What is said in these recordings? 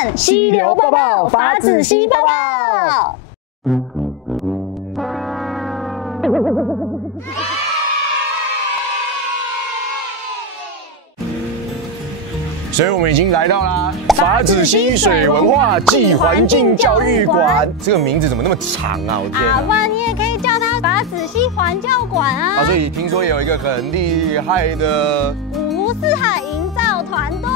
看溪流抱抱，法子溪抱抱。所以我们已经来到啦法子溪水文化暨环境教育馆。这个名字怎么那么长啊？我天啊！不然你也可以叫它法子溪环教馆啊。所以听说有一个很厉害的五湖四海营造团队。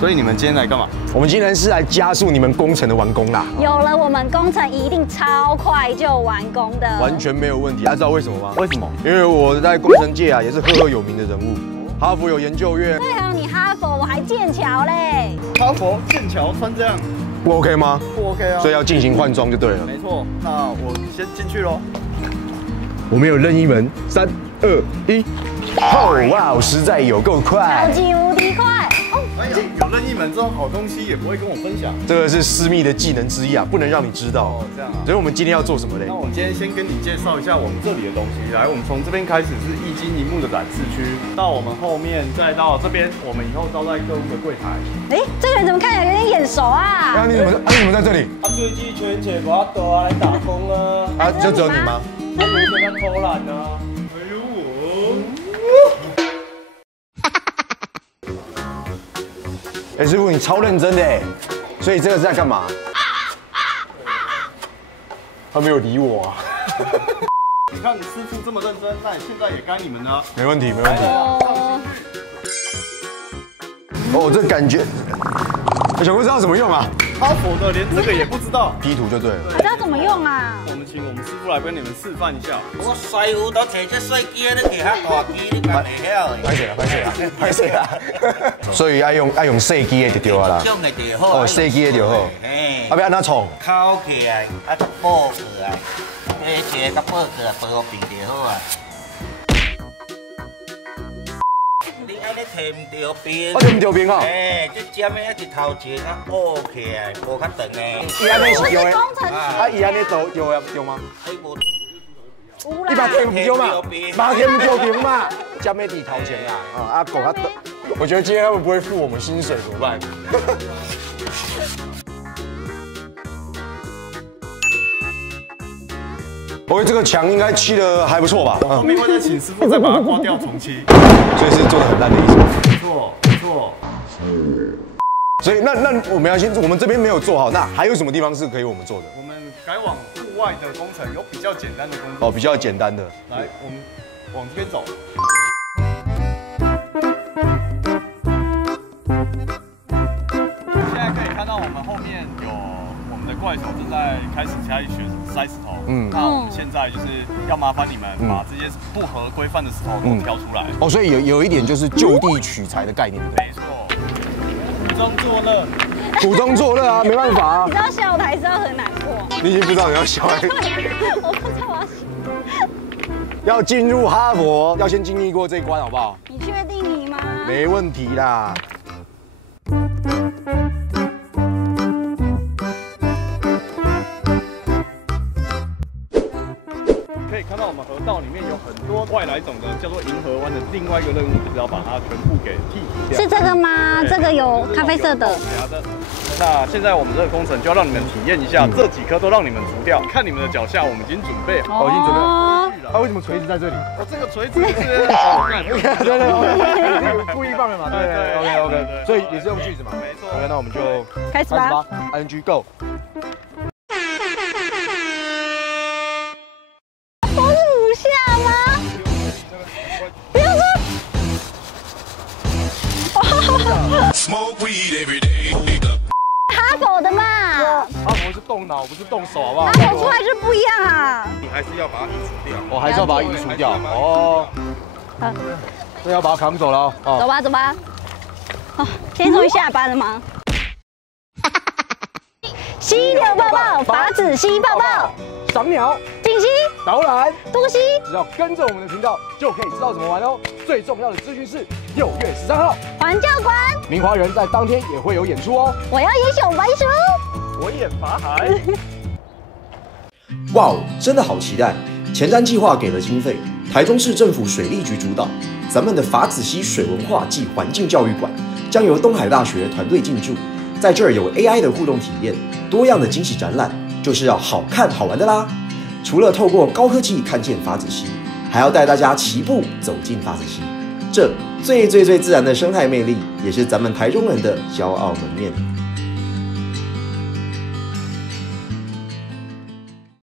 所以你们今天来干嘛？我们今天是来加速你们工程的完工啦。有了我们工程一定超快就完工的，完全没有问题。大家知道为什么吗？为什么？因为我在工程界啊也是赫赫有名的人物。哈佛有研究院。对啊，你哈佛，我还剑桥嘞。哈佛、剑桥穿这样不 OK 吗？不 OK 啊。所以要进行换装就对了。没错，那我先进去喽。我们有任意门，3、2、1，哦哇，实在有够快，超级无敌快。哎呀，有任意门这种好东西也不会跟我分享。这个是私密的技能之一啊，不能让你知道。哦，这样啊。所以我们今天要做什么嘞？那我们今天先跟你介绍一下我们这里的东西。来，我们从这边开始是液晶萤幕的展示区，到我们后面再到这边，我们以后招待客户的柜台。哎，这个人怎么看起来有点眼熟啊？你怎么在这里？最近全姐我要走啊，来打工啊！就只有你吗？我没跟他偷懒啊！还有我。哎，师傅你超认真的哎，所以这个是在干嘛？他没有理我啊。你看你师傅这么认真，那现在也该你们了。没问题，没问题。哦，这感觉，小哥知道怎么用啊？哈佛的连这个也不知道，P 图就对了。不知道怎么用啊？我们请我们师傅来跟你们示范一下。我师傅都摕这细机，你摕较大机，你敢会晓的？拍摄啦。所以爱用细机的就对啊啦。用的就好。哦，细机的就好。嘿。要安怎创？烤起来，啊，再爆起来，这个甲爆起来，爆好平就好啊。你安尼摕唔着边，我摕唔着边哦。嘿，这尖的一头前啊，爆起来，爆较长的。伊安尼是对的。工程师。伊安尼做对吗？你把摕唔着嘛，把摕唔着边嘛，尖的伫头前啦。啊，狗啊，我觉得今天他们不会付我们薪水怎么办？我觉得这个墙应该漆的还不错吧？后面会再请师傅再把它刮掉重漆，所以是做的很烂的意思。没错，没错。所以那我们要先，我们这边没有做好，那还有什么地方是可以我们做的？我们改往户外的工程有比较简单的工作。哦，比较简单的。来，我们往这边走。现在可以看到我们后面有我们的怪手正在开始下去筛石头。那我们现在就是要麻烦你们把这些不合规范的石头都挑出来。哦，所以有一点就是就地取材的概念，对不对？没错。苦中作乐，苦中作乐啊，没办法啊。你知道笑台是要很难过。你已经不知道你要笑了。我不知道我要笑。要进入哈佛，要先经历过这一关，好不好？你确定你吗？没问题啦。可以看到我们河道里面有很多外来种的，叫做银河湾的另外一个任务，就是要把它全部给剔除掉。是这个吗？这个有咖啡色的。那现在我们这个工程就要让你们体验一下，这几颗都让你们除掉。看你们的脚下，我们已经准备好，已经准备好。它它为什么锤子在这里？这个锤子是，对，故意放的嘛。对 OK， 所以也是用锯子嘛。没错。OK， 那我们就开始吧。ING Go。我是5下吗？不要说。哈佛的嘛。哈佛是动脑，不是动手，好不好？哈佛出来就不一样啊。你还是要把它移除掉。我还是要把它移除掉。哦。所以要把它扛走了。走吧，走吧。哦，今天终于下班了吗？溪流抱抱，法子溪抱抱，赏鸟、锦溪、导览、东溪，只要跟着我们的频道，就可以知道怎么玩哦。最重要的资讯是6月13号，环教馆，明华人在当天也会有演出哦。我要演小白鼠，我演法海。哇哦，真的好期待！前瞻计划给了经费，台中市政府水利局主导，咱们的法子溪水文化暨环境教育馆将由东海大学团队进驻，在这儿有 AI 的互动体验，多样的惊喜展览，就是要好看好玩的啦。除了透过高科技看见法子溪，还要带大家齐步走进法子溪，这最自然的生态魅力，也是咱们台中人的骄傲门面。